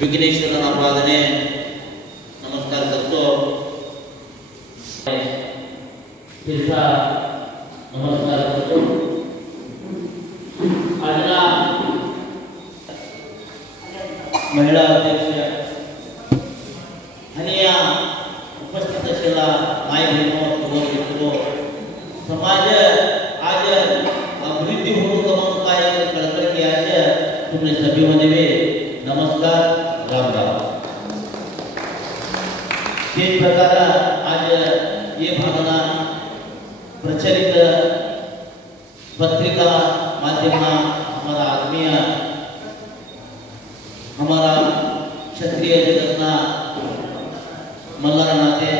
विघ्नेश्वरांना प्रार्थने नमस्कार करतो. तिसरा नमस्कार करतो. आजला महिला अध्यक्ष आणि या उपस्थित असलेला माय बहिणो समाज आज अभिवृद्धी होऊन कमावून काय कळकळ की आज तुम्ही सभेमध्ये नमस्कार राम राम. तेच प्रकार आज ये भावना प्रचलित पत्रिका माध्यम हमारा आदमी हमारा क्षत्रिय जगतना मल्हार नाते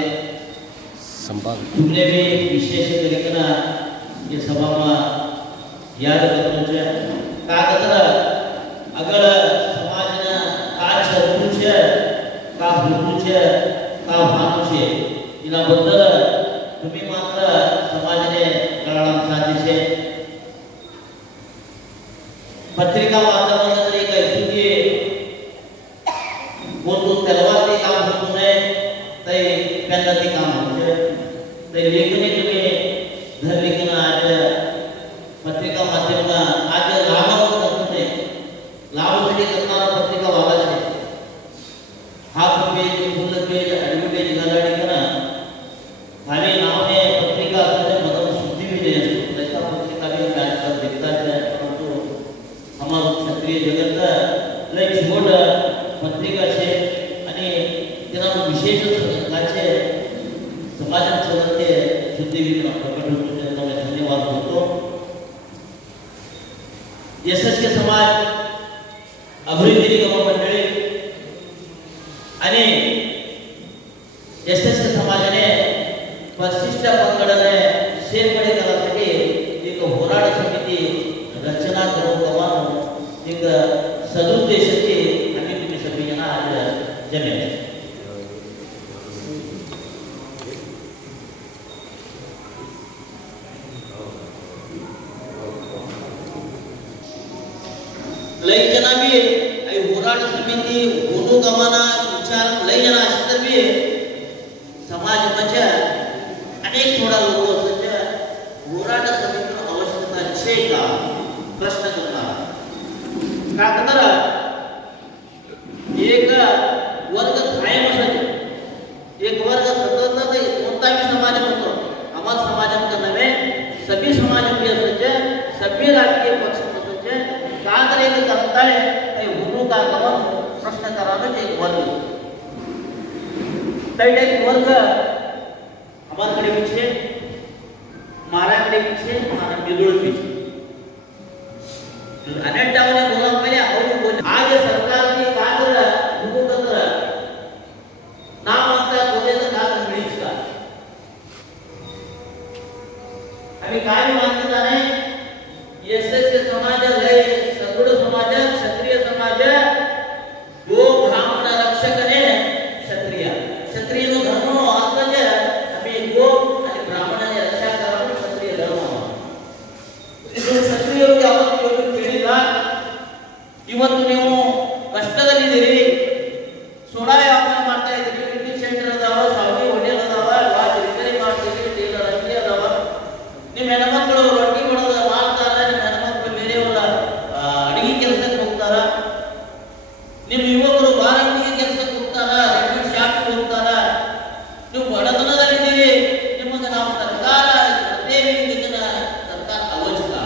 तुमने भी विशेष तरीके ना ये सभा में याद करना चाहिए. का अगर समाजना का छरतू छे का भूतू छे का भानू छे इना बद्दल तुम्ही मात्र समाजने कळण साधी छे. पत्रिका माध्यमाने जरी काही सुधी बोलतो तलवार ते काम होत नाही तै पेनला ते काम होते तै लेखने तुम्ही धरली की आज पत्रिका माध्यम आज लाभावर करते लाभासाठी करणारा पत्रिका वाला छे. Half page full page advertise घालाडी करा खाली नावने पत्रिका असते मतलब शुद्धी भी दे त्याचा पत्रिका भी काय दिखता है. परंतु हमारा क्षत्रिय जगत लय छोट पत्रिका छे आणि तेना विशेष प्रकारचे समाजात चलते शुद्धी भी प्रकट होतो. त्यामुळे धन्यवाद होतो. यशस्वी समाज अभिवृद्धी निगम मंडळी आणि यशस्वी समाजाने परिशिष्ट पंगडाने शेरपडे करण्यासाठी एक होराड समिती रचना करून कमावून एक सदुद्देशाची आम्ही तुम्ही सगळेजण आज जमे. लई जना भी आई होराड समिती होनो गमाना विचार लई जना असतात भी समाज मध्ये अनेक थोडा लोक असतात होराड समितीची आवश्यकता छे का प्रश्न करणार. का एक वर्ग कायम असायचे एक वर्ग सतत कोणता भी समाज म्हणतो आम्हाला समाजात नव्हे सभी समाज भी असायचे सभी राजकीय पक्ष असायचे. का तर एक करताळे ते होणू का कमन प्रश्न करावे एक वर्ग तैड एक वर्ग हमारे पीछे माराकडे पीछे हमारा बिगुड़ पीछे अनेक टावने बोला पहले और आज सरकार ने का कर हुकूमत नाम आता बोले तो का मिळीच का आम्ही काय मानता नाही यशस्वी समाज लय सगुण समाज क्षत्रिय समाज गो ब्राह्मण रक्षकने क्षत्रिय क्षत्रिय नो धर्म आत्मज आम्ही गो आणि ब्राह्मणाने रक्षा करावी क्षत्रिय धर्म क्षत्रिय लोक आपण ಕೇಳಿಲ್ಲ. ಇವತ್ತು ನೀವು ಕಷ್ಟದಲ್ಲಿದ್ದೀರಿ ಸೋಡಾ ವ್ಯಾಪಾರ ಮಾಡ್ತಾ ಇದ್ದೀರಿ ಟಿಫಿನ್ ಸೆಂಟರ್ ಅದಾವ ಸಾವಿ ಹೋಟೆಲ್ ಅದಾವ ವಾಚ್ ರಿಪೇರಿ ಮಾಡ್ತೀರಿ ಟೇಲರ್ ಅಂಗಡಿ ಅದಾವ. ನಿಮ್ಮ ಹೆಣ್ಮಕ್ಳು ರೊಟ್ಟಿ ಮಾಡೋದು ಮಾಡ್ತಾರ ನಿಮ್ಮ ಹೆಣ್ಮಕ್ಳು ಬೇರೆಯವರ ಅಡಿಗೆ ಕೆಲಸಕ್ಕೆ ಹೋಗ್ತಾರ. ನಿಮ್ಮ ಯುವಕರು ಬಾರಂಟಿಗೆ ಕೆಲಸಕ್ಕೆ ಹೋಗ್ತಾರ ರೆಡಿಮೇಡ್ ಶಾಪ್ ಹೋಗ್ತಾರ. ನೀವು ಬಡತನದಲ್ಲಿದ್ದೀರಿ ನಿಮಗೆ ನಾವು ಸರ್ಕಾರ ಸರ್ಕಾರ ಅವಶ್ಯಕ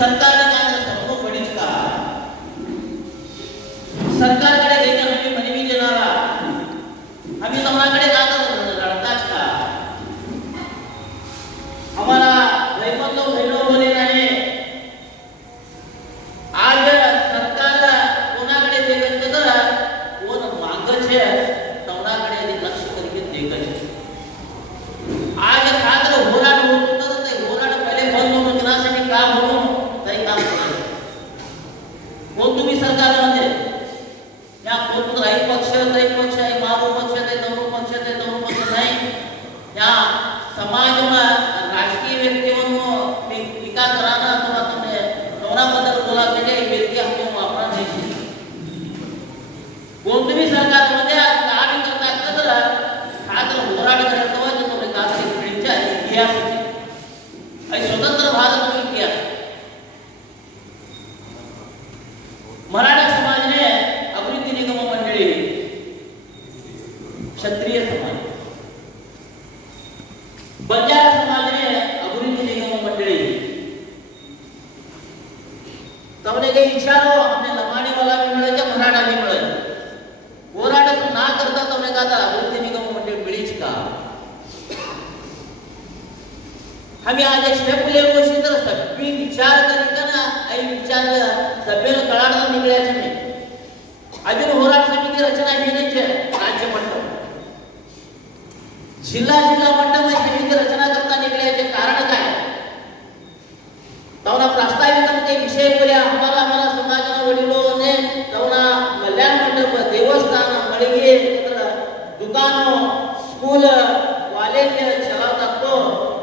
सरकार ने काय सर्व पडीच का सरकारकडे गेले आम्ही मनवी देणारा आम्ही समाजाकडे का लढताच का आम्हाला दैवत भैरव बोले नाही. आज सरकार कोणाकडे देत तर कोण माग છે तवणाकडे लक्ष करीत देत आज खातर होराड होत तर ते होराड पहिले बंद होऊन विनाशाने काम होऊन काही काम करत कोण तुम्ही सरकारमध्ये या कोण राही पक्ष आहे मारू पक्ष आहे नवरू पक्ष आहे તમને કઈ ઈચ્છાનો અમને લમાણી વાળા બી મળે છે, મરાઠા બી મળે છે. ಹೋರಾಟ ನಾ करता તમને કાતા અಭಿવૃદ્ધિ નિગમ મંડળ मिली છે का हमें आज एक स्टेप लेવું છે તો સભ્ય વિચાર કરી કે ના એ વિચાર સભ્યનો કળાડો નીકળ્યા છે ને આજનો હોરાટ સમિતિ રચના થઈ છે રાજ્ય મંડળ જિલ્લા મંડળમાં સમિતિ રચના કરતા નીકળ્યા છે. કારણ काय तवना प्रास्ताविक के विषय बोल्या हमारा समाजना वडिलों ने तवना कल्याण मंडप देवस्थान मळगे दुकानो स्कूल वाले जे चलावतात तो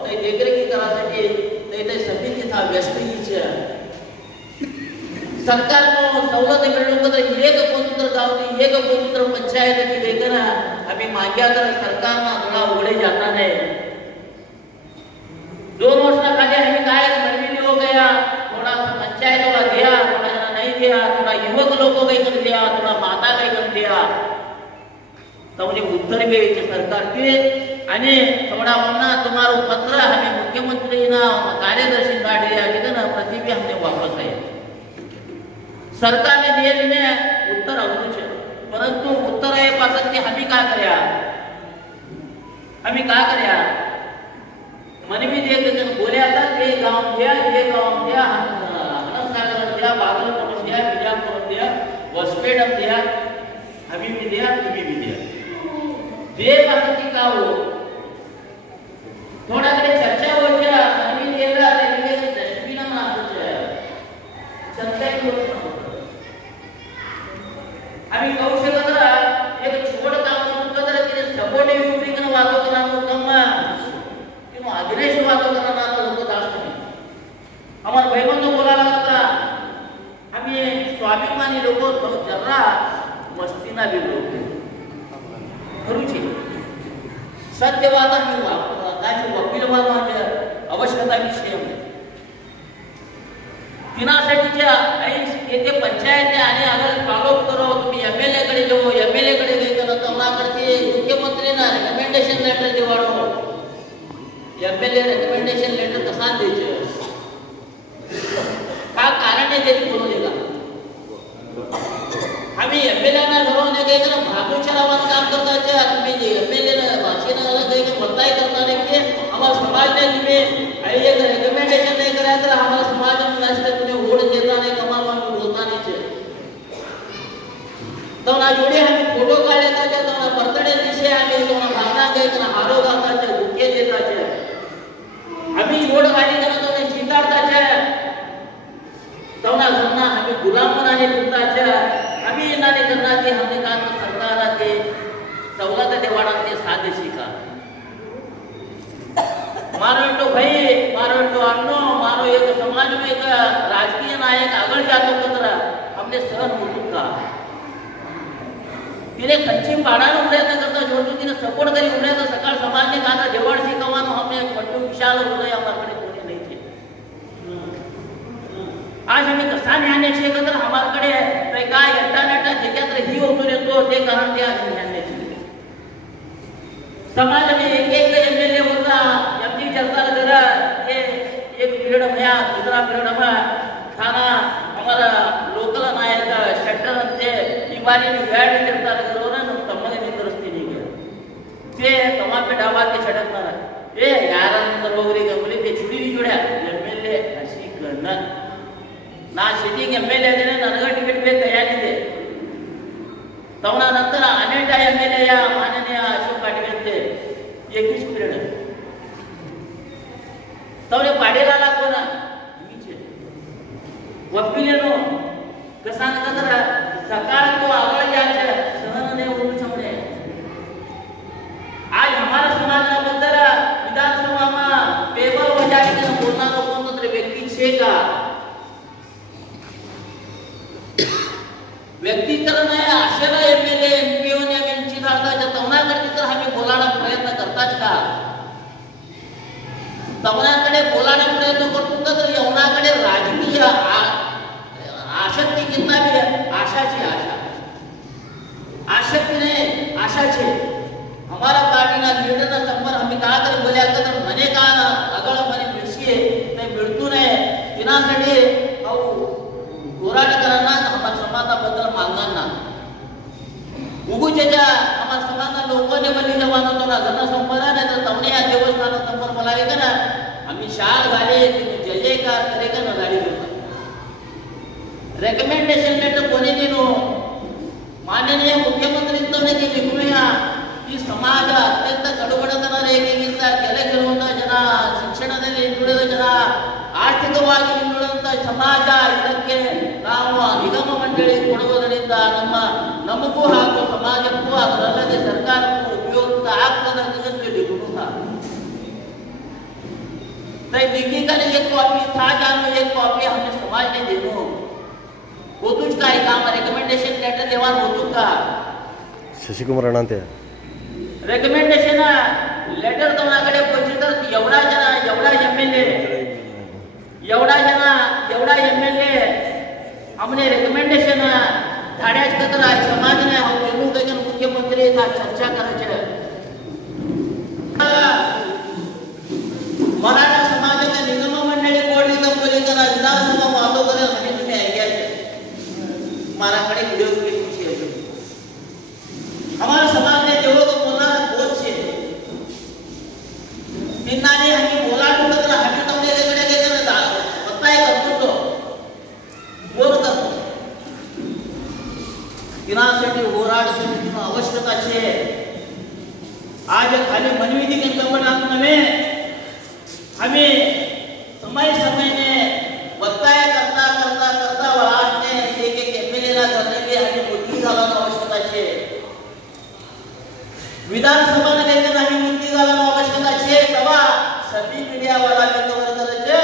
ते देखरेखी करासाठी ते समिती था व्यस्तीचे सरकारनो सवलत मिळवून तर एक कोणतर गावनी एक कोणतर पंचायत की लेकर आम्ही माग्या तर सरकारना थोडा उघडे जाता नाही. 2 वर्षाखाली आम्ही काय बनविली हो गया थोड़ा पंचायत वाला दिया थोड़ा नहीं दिया थोड़ा युवक लोगों को कर दिया थोड़ा माता काही कर दिया तो मुझे उत्तर भी सरकार के आणि थोड़ा वरना तुम्हारा पत्र हमें मुख्यमंत्री ना कार्यदर्शी काढले आहे ना प्रति भी हमने वापस आहे. सरकार ने दिलेले उत्तर आवडूच परंतु उत्तर आहे पासून ते आम्ही काय करया मनवी जे बोले आता ते गाव द्या सागर द्या बागल करून द्या विजा करून द्या वसपेड द्या आम्ही भी द्या तुम्ही भी द्या जे बाकी का हो थोड़ा कडे चर्चा होच्या आम्ही दिला ते डस्टबिन मारते चर्चा होत आम्ही कहू शकत एक छोट काम म्हणून तर तिने सपोर्टिव्ह युनिट वातो करानो कम आदिनेश वातो करना लोक जास्त नाही. हमारा भाईबंधों बोलायला लागता आम्ही स्वाभिमानी लोक जरा मस्तीना भी लोक खरूची सत्यवाद आम्ही त्याची वकीलवाद आम्ही आवश्यकता विषय तिनासाठीच्या येथे पंचायत आणि अगर फॉलो करो तुम्ही एमएलए कडे जाओ एमएलए कडे गेलो तर आपल्याकडे मुख्यमंत्रीना रिकमेंडेशन लेटर देवाडो एमएलए रिकमेंडेशन लेटर कसा द्यायचे का कारण आहे ते बोललेला आम्ही एमएलए ना घरोने गए ना भागूच्या नावात काम करताचे तुम्ही एमएलए ना भाषेना अलग गए बताई करता रे की हमारा समाज ने तुम्हें ये रिकमेंडेशन नहीं कराया तर हमारा समाज में राष्ट्र तुम्हें वोट देता नहीं कमावा में बोलता नहीं छे तो ना जोड़े हम फोटो काढले ताचे तो ना बर्थडे दिवशी आम्ही तो ना भावना गए ना हारो गाताचे बुके देताचे आम्ही वोट गाडी करत तो सीताडताचे तो ना घरना आम्ही गुलाम बनाने पुरताचे आम्ही नाने करना की हमने काम सरकार के सवलत देवाड़ा के सादेशी का मारो तो भाई मारो तो अन्नो मारो एक समाज में एक राजकीय नायक आगळ जातो तर हमने सहन होतो का तिने कच्ची पाडानो प्रयत्न करता जोडतो तिने सपोर्ट करी उन्हें तो सकाळ समाजने काता जेवढ शिकवવાનો हमने मोठो विशाल हृदय અમારकडे कोणी नाही છે. आज आम्ही कसा न्याय छे तर हमारकडे काय काय इंटरनेट जग्यात ही होतो येतो ते कारण ते आज न्याय छे. समाज में एक एमएलए होता एमजी चलता जरा ये एक पीरियड में दूसरा पीरियड में थाना हमारा लोकल नायक सेक्टर ते निवारी में गाड़ी चलता करो ना तमने निंद्रस्ती नहीं गया ते तमा पे डाबा के छटकना ए यार अंदर वगैरे बोले ते छुरी नहीं जोड्या एमएलए अशी करना ना सिटिंग एमएलए ने ನನಗೆ ಟಿಕೆಟ್ ಬೇಕು ಯಾನಿದೆ तवना नंतर अनेक एमएलए या माननीय अशोक पाटील यांचे 21 पिरियड तवरे पाडेला लागतो ना वकिलेनो कसा नंतर सकाळ को आगळ जायचे सहन ने उरू छमडे आज हमारा समाज ना बंदर विधानसभा में पेपर बजाई के बोलना को कोण तर व्यक्ती छे का व्यक्ती तर नाही आशेला एमएलए एमपी होण्या यांची दादाच्या तवनाकडे तर आम्ही बोलायला प्रयत्न करताच का तवनाकडे बोलायला प्रयत्न करतो तर यवनाकडे राजकीय आशक्ति कितना भी आशाची आशक्ति नहीं आशाची हमारा पार्टी ना लीडर ना संपर्क हमें का कर बोल्या तर मने का अगळ मने मिळशीये ते मिळतू नाही तिनासाठी होराटकरांना आम्हा समाजाबद्दल मागणांना उगुच्या आम्हा समाजा लोकांनी बली जवान होतो ना जनसंपदा नाही तर तवणे या देवस्थान संपर्क मला का ना आम्ही शाळ घाले जय जयकार करे का ना गाडी करतो रेकमेंडेशन लेटर कोणी दिनो माननीय मुख्यमंत्रींनी ती लिखूया ಈ ಸಮಾಜ ಅತ್ಯಂತ ಕಡುಬಡತನ ರೇಖೆಗಿಂತ ಕೆಳಗಿರುವಂತ ಜನ ಶಿಕ್ಷಣದಲ್ಲಿ ಹಿಂದುಳಿದ ಜನ ಆರ್ಥಿಕವಾಗಿ ಹಿಂದುಳಿದಂತ ಸಮಾಜ ಇದಕ್ಕೆ ನಾವು ನಿಗಮ ಮಂಡಳಿ ಕೊಡುವುದರಿಂದ ನಮಗೂ ಹಾಗೂ ಸಮಾಜಕ್ಕೂ ಅದರಲ್ಲದೆ ಸರ್ಕಾರಕ್ಕೂ ಉಪಯುಕ್ತ ಆಗ್ತದೆ ಅನ್ನೋದಕ್ಕೆ लिखून तर लिखी का एक कॉपी था जानो एक कॉपी हमने समाज ने देनो होतूच काय काम रेकमेंडेशन लेटर देवान होतू का शशिकुमार अणांते रेकमेंडेशन लेटर कोणाकडे पोहोचली तर एवढा एमएलए हमने रेकमेंडेशन धाड्याच तर समाजने हम देऊ काही मुख्यमंत्री चर्चा करायचे मराठा समाजाच्या निगम मंडळी कोणी कंपनी करा विधानसभा वादो करेल आणि तुम्ही ऐकायचे मराठा व्हिडिओ क्लिप खुशी आहे हमारा समाज ने जो बोला बहुत से निन्नाने हमें बोला तो तर हमें तो वेगळे वेगळे बताय करतो तो बोल करतो किनासाठी होराड समितीची आवश्यकता છે आज खाली मनविधि के कंपनात नवे हमें समय ने बताया करता लास्ट ने एक एमएलए ला करने के हमें मुक्ती घालणं आवश्यकता છે विधानसभा ने लेकर हमें मुक्ति घालना आवश्यकता है तब सभी मीडिया वाला भी कवर करायचे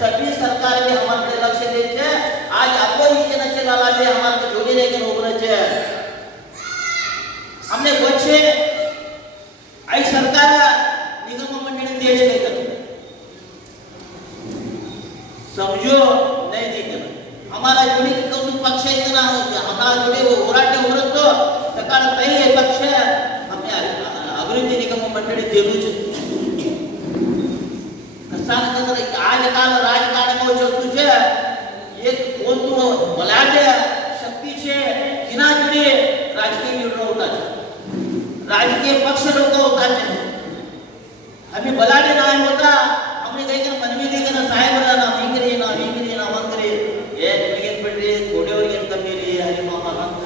सभी सरकार के हमारे लक्ष द्यायचे आज अपोजिशन वाला भी हमारे जोड़ी लेकर उभरायचे हमने बच्चे आई सरकार निगम मंडळ देश काय करते समझो नहीं देते हमारा जोड़ी कौन पक्ष इतना हो हमारा जोड़ी होराटे उभरतो सकाळ तई पक्ष अभिवृद्धी निगम मंडळी देऊच कसानंतर आजकाल राजकारण तुझे एक कोण तू बलाढ्य शक्तीचे किना जुडे राजकीय लीडर होतात राजकीय पक्ष लोक होतात आम्ही बलाढ्य नाही होता हमने काही मनवी देखना साहेबला ना हिंगरे ना मंगरे हे निगेन पडले थोडेवर कमीली हरी मामा हंग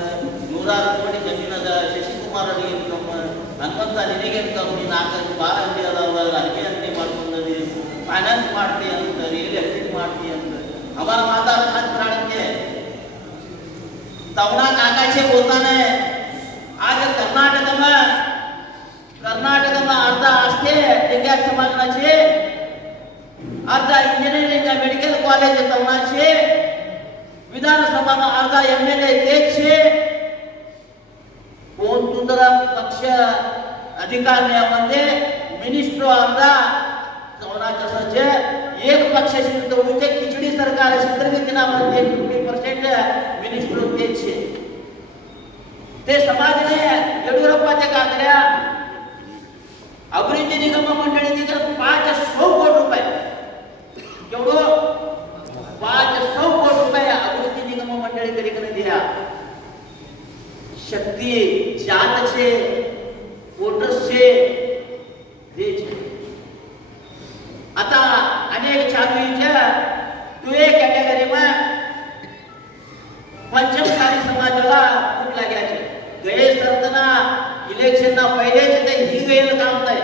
नूरार कोटी जमीन अದ शशिकुमार नी ಹನುಮಂತ ನಿನಗೆ ಕಂಪನಿ 4 ಬಾರ ಅಂಗಡಿ ಅದಾವ ಅಡಿಕೆ ಅಂಗಡಿ ಮಾಡ್ಕೊಂಡದಿ ಫೈನಾನ್ಸ್ ಮಾಡ್ತಿ ಅಂತ ರಿಯಲ್ ಎಸ್ಟೇಟ್ ಮಾಡ್ತಿ ಅಂತ हमारा माता खान प्राण के तवना काकाचे बोलताना आज कर्नाटक में अर्धा असते दिग्या समाजाचे अर्धा इंजिनिअरिंग मेडिकल कॉलेज तवनाचे विधानसभा में अर्धा एमएलए तेच छे कोण तुंदरा पक्ष अधिकार मध्ये मिनिस्टर अर्धा तवनाच्या सज्ज एक पक्षाची तोडूचे खिचडी सरकार क्षेत्रविधानामध्ये 50% मिनिस्टर तेच छे ते समाजने येडियुरप्पाच्या काकड्या अभिवृद्धी निगम मंडळीची तर 500 कोटी रुपये केवढो 500 कोटी रुपये अभिवृद्धी निगम मंडळी करीकडे दिया शक्ती जात छे वोटर्स छे दे छे आता अनेक छात्रीच्या तुए कॅटेगरीમાં पंचमसाली समाजाला फूट लाग्याचे गए सरतना इलेक्शनना पहिलेच ते ही गएल काम नाही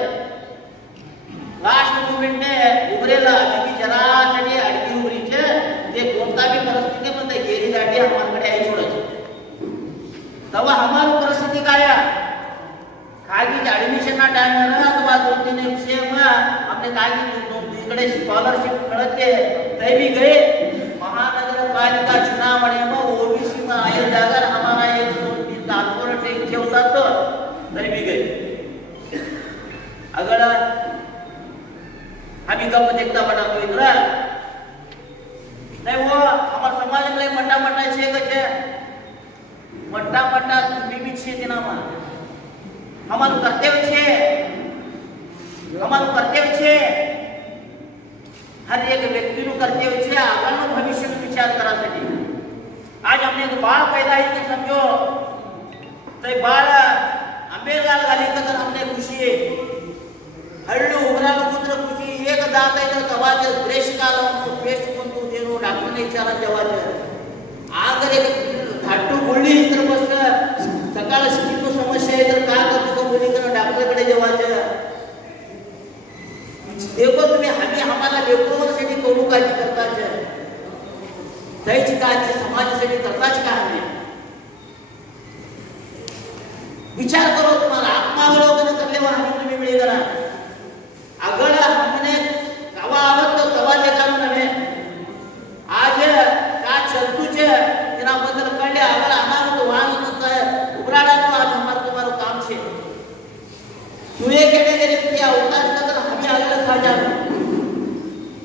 लास्ट मोमेंटने उभरेला की जरासाठी अडकी उभरीचे ते कोणता भी परिस्थितीमध्ये गेली गाडी आम्हाकडे आई छोडायची तवा हमारी परिस्थिती काय खागी एडमिशन ना टाइम ना अथवा 2-3 विषय में हमने खागी इकडे स्कॉलरशिप कळते तै भी गए महानगर पालिका चुनावणे में ओबीसी में आयल जागर हमारा एक 2-3 कॉर्पोरेट एक होता तो तै भी गए अगर हमें कब देखता बड़ा तो इधर नहीं वो हमारे समाज में मट्टा छे कचे मट्टा तुम्ही भी छे दिना में हमाરું कर्तव्य છે हर एक व्यक्तीનું कर्तव्य છે આગળનું ભવિષ્યનો વિચાર કરવાसाठी एक बाळ पैदा है समझो तो बाळ अंबेगाल घाली तर हमने खुशी हल्लू उभराला कुत्र खुशी एक दात आहे तर तवाचे ब्रेश कालवून पेस्ट कोणतो देणू डॉक्टरने विचारा जेवायचं आगर एक धाटू गुळली तर बस सकाळ स्किन समस्या आहे तर का करतो मुली कर डॉक्टरकडे जेवायचं देखो तुम्ही हमी हमारा लेकरोसाठी करू काळजी करताच त्याची काळजी समाजासाठी करताच का हमी विचार करो तुम्हाला आत्मावलोकन करल्यावर हमी तुम्ही मिळेल ना अगळ हमने कवा आवत तो कवा ते काम नव्हे आज का चलतुचे तेना बदल कळले अगळ अनावत वाहन काय उबराडानो आज हमार तुम्हारो काम छे तुए कैटेगरी के अवकाश कर हमें अगळ खाजा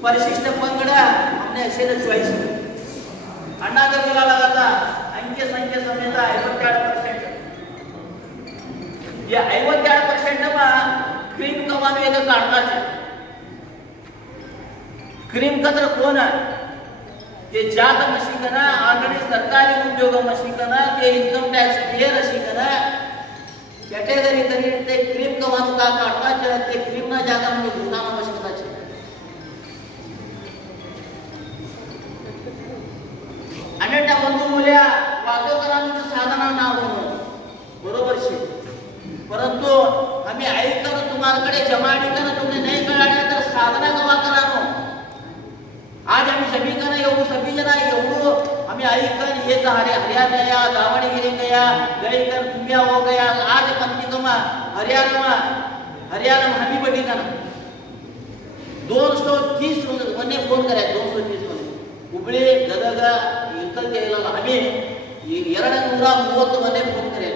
परिशिष्ट पंगड़ा हमने ऐसे न चॉइस अन्ना के बोला लगाता अंके संख्या समेत 58% या 58% में क्रीम कमाने का काटना है क्रीम कतर कोण ये जात मशीकना ऑलरेडी सरकारी उद्योग मशीकना ते इनकम टैक्स क्लियर मशीकना कैटेगरी करी ते क्रीम कमानो का काटना है ते क्रीम ना जाता म्हणजे गुन्हा मशीकना है अनेटा बंधू मूल्या वादोकरांचं साधना नाव बरोबर शे परंतु आम्ही ऐकतो तुम्हाकडे जमाडी करा तुमने नाही कळाले तर साधना कवा करानो आज आम्ही सभी करा येऊ सभी जना येऊ आम्ही ऐकन ये हरियाणा गया दावणगिरी गया गई कर तुम्या हो गया आज पंथी कमा हरियाणा में हमी बड़ी करा 230 वने फोन करा 230 वने उबळे गदग इकल द्यायला आम्ही 230 वने फोन करा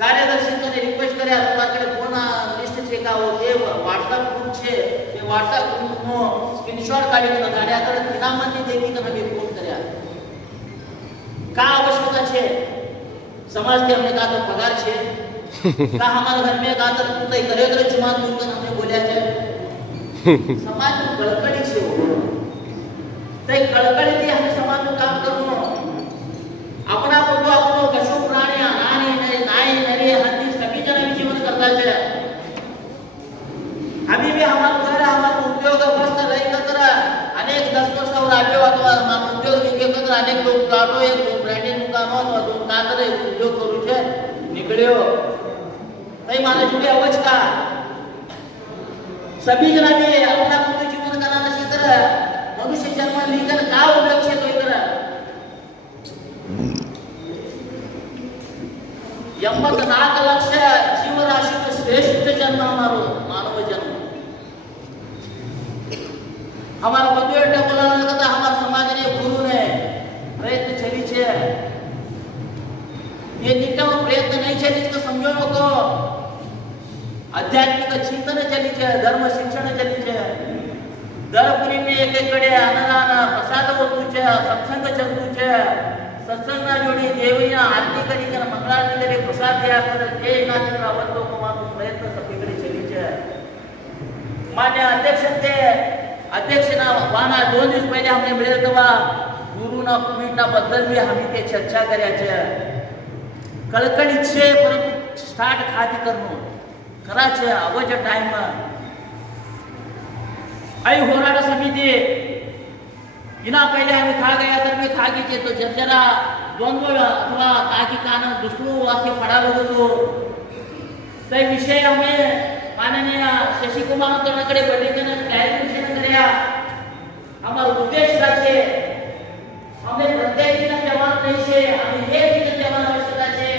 कार्यदर्शी ने रिक्वेस्ट करे तुम्हारे फोन लिस्ट छे का हो ये व्हाट्सएप ग्रुप छे ये व्हाट्सएप ग्रुप नो स्क्रीनशॉट काढी के गाड्या कर तिनामती देखी तो हमें फोन करे का आवश्यकता छे समाज के हमने कहा तो पगार छे का हमारे घर में कहा तो तय करे करे जुमान दूर कर हमने बोलिया छे समाज में कड़कड़ी छे तय कड़कड़ी थी हमें समाज में काम करनो अपना बोलो अपनो पशु प्राणी आने नाई नरे हंदी सभी जन जीवन करता है अभी भी हमारा घर हमारा उद्योग मस्त रही तर अनेक 10 वर्ष और आगे अथवा हमारा उद्योग निकेतर अनेक लोग काटो एक ब्रांडिंग दुकान अथवा दोन कातर उद्योग करू छे निकळ्यो तई माने जुडी अवच का सभी जना भी अपना पूर्ण जीवन करना नशी तर मनुष्य जन्म लेकर का उपयोग छे तोय तर 84 लाख जीवराशि में श्रेष्ठ जन्म हमारो मानव जन्म हमारा बंधुएटा बोलाना कहता हमारा समाज ने गुरु ने प्रयत्न चली छे ये निकम प्रयत्न नहीं चली तो समझो नको आध्यात्मिक चिंतन चली छे धर्म शिक्षण चली छे दरपुरी में एकेकडे अन्नदान प्रसाद होतु छे सत्संग चलतु छे सत्संग जोड़ी देवीना आरती करी कर मंगलारती करी प्रसाद दिया कर जे नाचन आवतो कोमानो प्रयत्न सगळीकडे चली छे मान्य अध्यक्षना वाना 2 दिवस पहले हमने मिळेल तवा गुरुना कमिटीना बद्दल भी हमी ते चर्चा कर्या छे कळकळी छे परंतु स्टार्ट खाती करनो खरा छे अवज टाइम आई होराडा समिति इना पहले हमें खा गया तर मैं खा गई तो जरा द्वंद्व अथवा ताकि कान दूसरो वाक्य पड़ा लगो तो तय विषय हमें माननीय शशि कुमार तोड़कडे बडीकन क्लॅरिफिकेशन करया हमारा उद्देश्य छे हमें प्रत्येक दिन जवान नहीं छे हमें एक दिन जवान आवश्यकता छे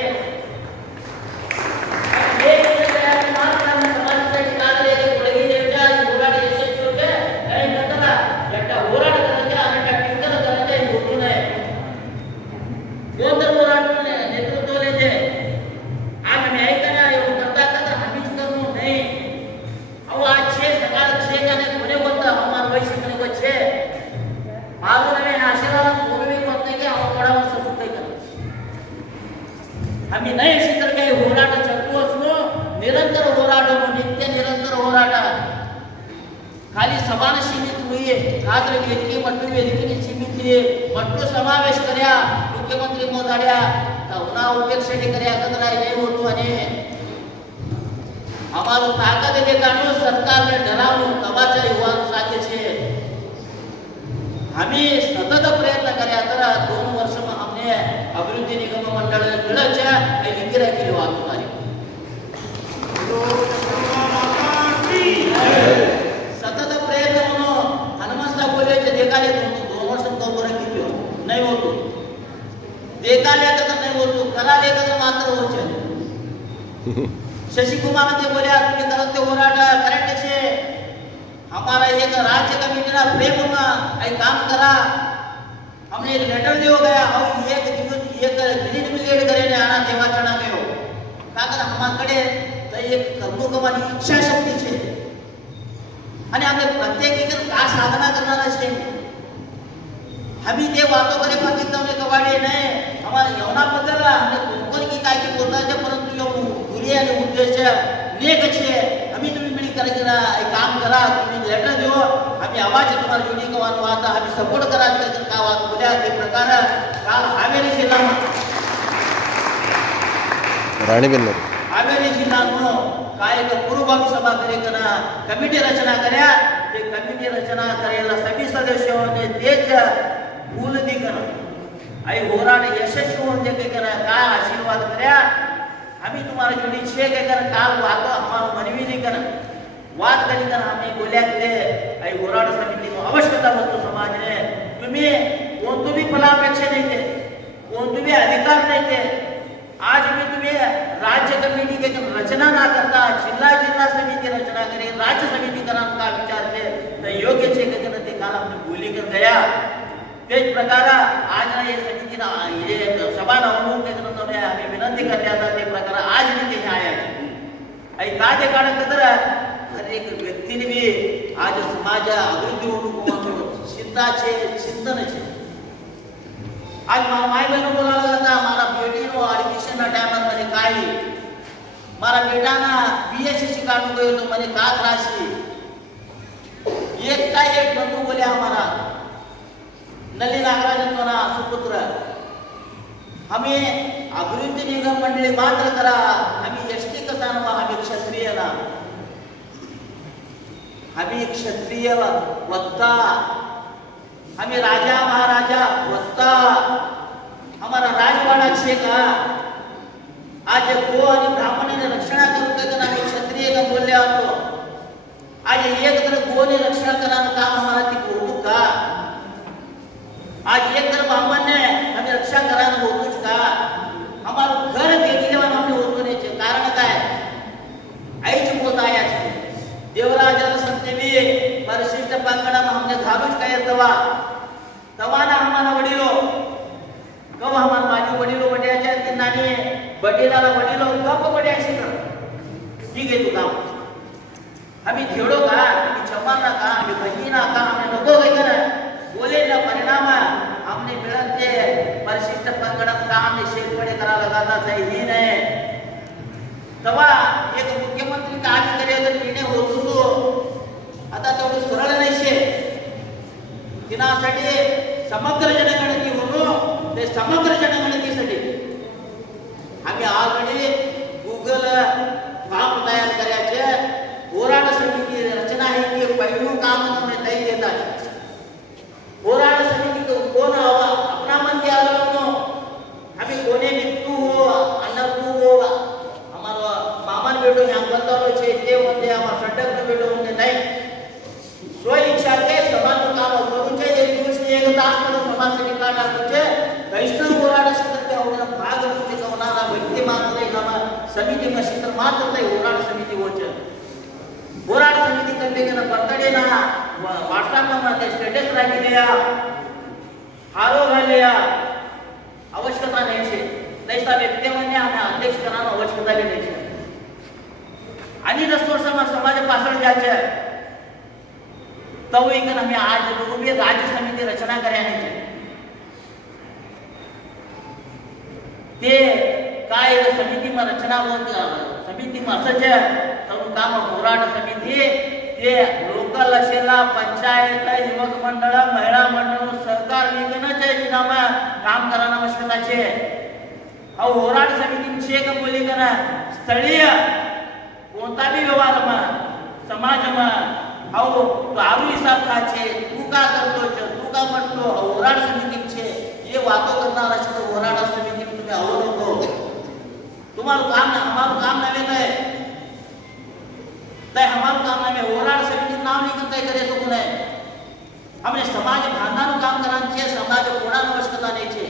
एक दिन तैयार मात्र हम समाज से कागरे के पड़गी देवता होराडे यशस्वी होते ऐ नतरा एकटा होराड गोंधळ होराडने नेतृत्व लेते आज हमें ऐकना येऊ करता करता हमीच करू नहीं अब आज छे सकाळ छे का ने कोने बोलता हमार वैसे ने को छे मालूम है आशीर्वाद बोलवे करते के हम बड़ा वर्ष सुते कर हमें नहीं इसी तरह के होराड चलतो असलो निरंतर होराड नित्य निरंतर होराड खाली समान सीमित हुई है खात्र वेदिके मट्टू वेदिके सीमित है मट्टू समावेश करया मुख्यमंत्री मोदाड्या उना उपेक्षेटी कर्या कतरा नहीं होतो અને અમારું તાકાત દેખાડ્યું સરકારને ડરાવવું તબાચા યુવાન સાથે છે आम्ही सतत प्रयत्न કર્યા तर 2 વર્ષમાં અમને અભિવૃદ્ધિ નિગમ મંડળ મિળ્યા છે એ વિગ્રહ કેલો આપવાની સતત પ્રયત્નનો હનુમંતા બોલે છે દેખાલે 2 વર્ષમાં તો બરે કીધો નહીં હોતું દેખાલે તો નહીં હોતું કરાલે તો માત્ર हो છે शशि कुमार ने बोला तुम्ही करते होराट करेक्ट छे हमारा एक राज्य कमिटी ना प्रेम में आई काम करा हमने एक लेटर दियो गया और एक दिवस एक मिनिट ब्रिगेड करे ने आना देवा चढ़ा गयो कारण हमाकडे तो एक कर्म करવાની ઈચ્છા શક્તિ છે અને આપણે પ્રત્યેક એક આ સાધના કરવાના છે हमी ते वातो करे बाकी તમે કવાડે નહીં हमारा यवना बदलला हमने कोण की काय की बोलता છે परंतु यो गुरी અને उद्देश्य नेक છે हमी तुम्ही मिळी करायला एक काम करा तुम्ही लेटर दियो आम्ही आवाज तुम्हाला जोडी कवानो आता आम्ही सपोर्ट करायचं तर का वाद बोल्या ते प्रकार काल हावेरी जिल्हा राणीबेन हावेरी जिल्हानो काय एक पूर्वभावी सभा करे करा कमिटी रचना કર્યા ते कमिटी रचना करेला सभी सदस्योने तेज फूल दिगन आई होराड यशस्वी होते के करा का आशीर्वाद કર્યા आम्ही तुम्हाला जोडी छे के कर काल वातो हमारो मनवी दिगन वाद करी कर हमने बोल्या के आई होराड समिति नो आवश्यकता वस्तु समाज ने तुम्ही कोणतुबी फलापेक्षा नाही ते कोणतुबी अधिकार नाही ते आज भी तुम्ही राज्य कमिटी के रचना ना करता जिल्हा समिति रचना करे राज्य समिति करने का विचार थे तो योग्य छे के ते काल हमने बोली कर गया तेज प्रकार आज ना ये समिति ना ये सभा नवणूक के तुम्ही आम्ही विनंती करल्या था ते प्रकार आज भी ते आया आई का ते काळ कदर हर एक व्यक्तीने भी आज समाज अभिवृद्धी होणं चिंता छे चिंतन छे आज माय बहनो बोलावा जाता मारा बेटीनो एडमिशन ना टाइम મને કાઈ મારા બેટાના બીએસસી શિકાણું ગયો તો મને કાક રાશી एकटा एक बंधू बोले हमारा नली नागराजन तो ना सुपुत्र हमें अभिवृद्धी निगम मंडळी मात्र करा आम्ही एसटी कसा ना आम्ही क्षत्रिय ना आम्ही क्षत्रिय वत्ता हमें राजा महाराजा वत्ता हमारा राजवाड़ा छे का आज गो आणि ब्राह्मण ने रक्षणा करू के आम्ही क्षत्रिय का बोलले आहोत आज एक तर गो ने रक्षणा करण्याचं काम हमारा ती होतो का आज एक तर ब्राह्मण ने हमें रक्षा करायला होतोच का हमारा घर गेलेल्यावर आम्ही होतो नाही कारण काय आईच बोलता याच देवराजाला संतेवी परिशिष्ट पंगडा में हमने धालूच काय तवाना हमारा वडीलो कब हमारा बाजू वडीलो वड्याच्या ते नानी वडीलाला वडीलो कब वड्याशी कर ठीक आहे तू काम आम्ही घेडो का आम्ही जमाना का आम्ही बहिणा का आम्ही नको काय कर बोलेला परिणाम हमने मिळते परिशिष्ट पंगडा काम ने शेतपडे करा लगाता है ही नाही तवा एक मुख्यमंत्री का अधिकारी अगर निर्णय होतो आता तेवढं सरळ नाही शे तिनासाठी समग्र जनगणती होतो ते समग्र जनगणतीसाठी आम्ही ऑलरेडी गूगल फॉर्म तयार करायचे होराड समिती रचना आहे की पहिलं काम हमने तय देता होराड समिती को कोण हवा अपना मन के आलो आम्ही कोणे भी तू हो अन्न तू हो हमारा मामन बेटो यहाँ बंदालो छे ते होते हमारा सडक बेटो होते नाही स्व इच्छा के सभा काम करून छे एक दिवस एक तास पण समाज से काढा म्हणजे वैष्णव होराड क्षेत्र होणार भाग म्हणजे होणारा व्यक्ती मात्र नामा समिती में क्षेत्र मात्र ते होराड समिती होचे होराड समिती करते के बर्थडे ना व्हाट्सएप में ते स्टेटस राखिल्या हारो घालिया आवश्यकता नाही छे नैसा व्यक्ती म्हणजे आम्ही अध्यक्ष करणार आवश्यकता नाही छे आणि दस्तूर समाज पासळ जायचे तब एक हमें आज लोगों भी राज्य समिति रचना करने ते काय समिति में रचना समिति में असच तब काम होराड समिति ते लोकल असेला पंचायत युवक मंडळ महिला मंडळ सरकार निघणं चाहिए नामा काम करायला आवश्यकता છે होराड समितीचे का बोली करा स्थळीय कोणताही व्यवहारमा समाजमा दारू हिसाब खाचे तू का करतो तू का म्हणतो होराड समितीचे ये वातो करणार असे तो होराड समिती तुम्ही आवो नको तुम्हारा काम ना हमारा काम नवे है तय हमारा काम नवे होराड समिती नाव नहीं करता करे तो कोण आहे हमने समाज बांधવાનું काम करायचं છે समाज कोणाला आवश्यकता नाही છે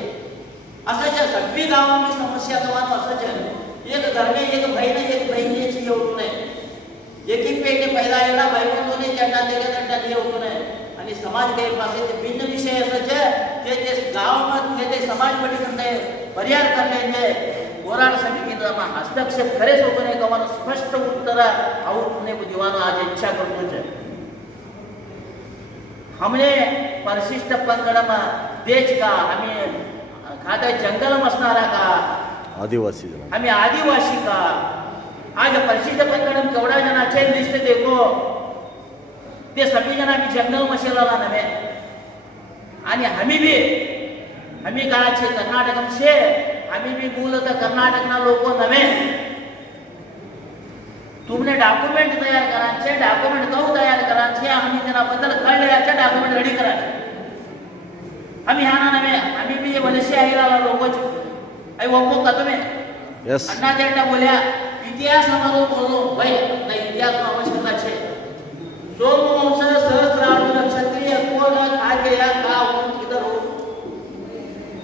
असं जे सगळी गावांमध्ये समस्या करવાનો असं છે एक घर में एक भाई ने एक बहन ने चाहिए होतो नाही एक एक पेटे पैदा एवढा बायकोने चटा देगा चटा दिए होतो नाही आणि समाज काही पासे ते भिन्न विषय असं છે ते जे गावामध्ये ते समाज पटी करते परिहार करण्याचे होराड समितीમાં हस्तक्षेप करे होतो नाही गावानं स्पष्ट उत्तर आउटने दिवानो आज इच्छा करतो છે हमने परिशिष्ट पंगडमा देश का हमें खाता जंगल मसनारा का आदिवासी हमें आदिवासी का आज परिशिष्ट पंगडम केवढा जनाचे लिस्ट देखो ते सभी जना भी जंगल मसेला नवे आणि हमी काचे कर्नाटकम से हमी भी मूलतः कर्नाटकना लोक नवे तुमने डॉक्युमेंट तयार करायचे डॉक्युमेंट कौ तयार करायचे आम्ही त्यांना बद्दल कळल्याचे डॉक्युमेंट रेडी करायचे आम्ही ह्या नवे आम्ही भी वलसे आईला लोकच आई वप्पो का तुम्ही यस अण्णा त्यांना बोल्या इतिहास हमारो बोलो भाई ना इतिहास में आवश्यकता छे सोमवंश सहस्रार्जुन क्षत्रिय कोण खा गया का हूं किधर हो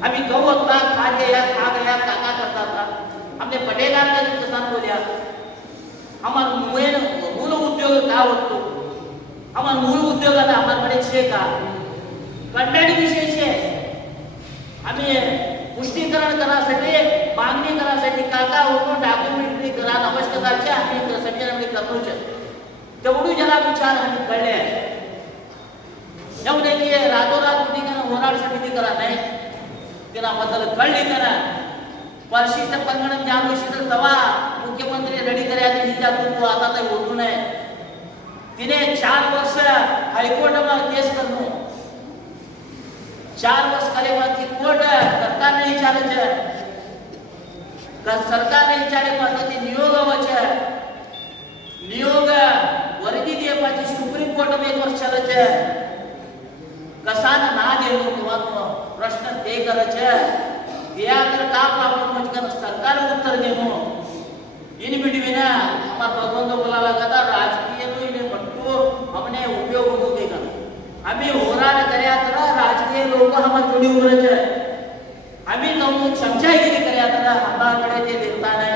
अभी गौ होता खा गया काका करता था हमने पटेगा के किसान बोलिया हमारा मूल उद्योग का होतो हमारा मूल उद्योग आता हमारे छे का कंटेंट विषय छे आम्ही पुष्टीकरण करासाठी मागणी करासाठी काका होतो डॉक्युमेंटरी करा आवश्यकता छे आम्ही सगळ्यांनी करतो छे तेवढू जरा विचार आम्ही कळले एवढे की रातोरात ठिकाणी होराड समिती करा नाही तिला बदल कळली करा परिशिष्ट पंगडम ज्या दिवशी तवा मुख्यमंत्री रेडी કર્યા કે નીચા તો आता काही होतो नाही तिने 4 वर्ष हायकोर्टમાં केस करनो 4 वर्ष करे बाकी कोर्ट सरकार ने विचारे છે सरकार ने विचारे पद्धती नियोग वचे नियोग वर्गी दे पाછી सुप्रीम कोर्ट में 1 वर्ष ચાલે છે कसाना ना देनो किंवा प्रश्न ते करे છે या तर का प्रॉब्लेम होत सरकार उत्तर देनो इन बिटवीन हमारा भगवंत बोलाला कदा राजकीय तो इने मट्टू हमने उपयोग हो देगा हमें होराड कर्या तर राजकीय लोक हम जोडी उभे છે हमें तो समजायगिरी कर्या तर हमाराकडे ते देता नाही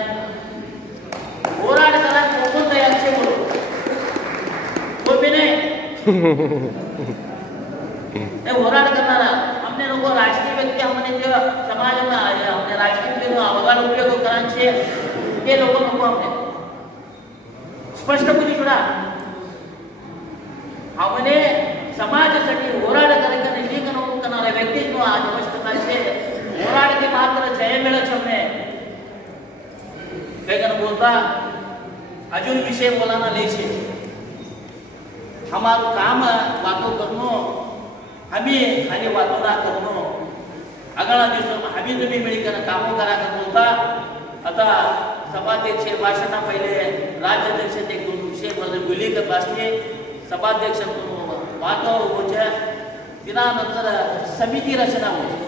होराड करा कोण तयार छे बोलो तो भी नहीं ए होराड करणारा हमने लोग राजकीय व्यक्ती हमने जे समाज में हमने राजकीय अवघड उपयोग करायचे ते लोक नको हमने स्पष्ट बोली जोडा हमने समाजासाठी होराड करायचा नाही नको करणारा व्यक्ती जो आज आवश्यकता छे होराड के मात्र जय मिळे हमने कहीं बोलता अजून विषय बोलाना ले छे हमारो काम बातों करनो हमी खाली बातों ना करनो अगला दिवस हमी तुम्ही मिळकर कामो करा का बोलता आता सभाध्यक्ष भाषणा पहिले राज्याध्यक्ष ते दोन विषय बोली का बासले सभाध्यक्ष बातो होते दिनानंतर समिती रचना होते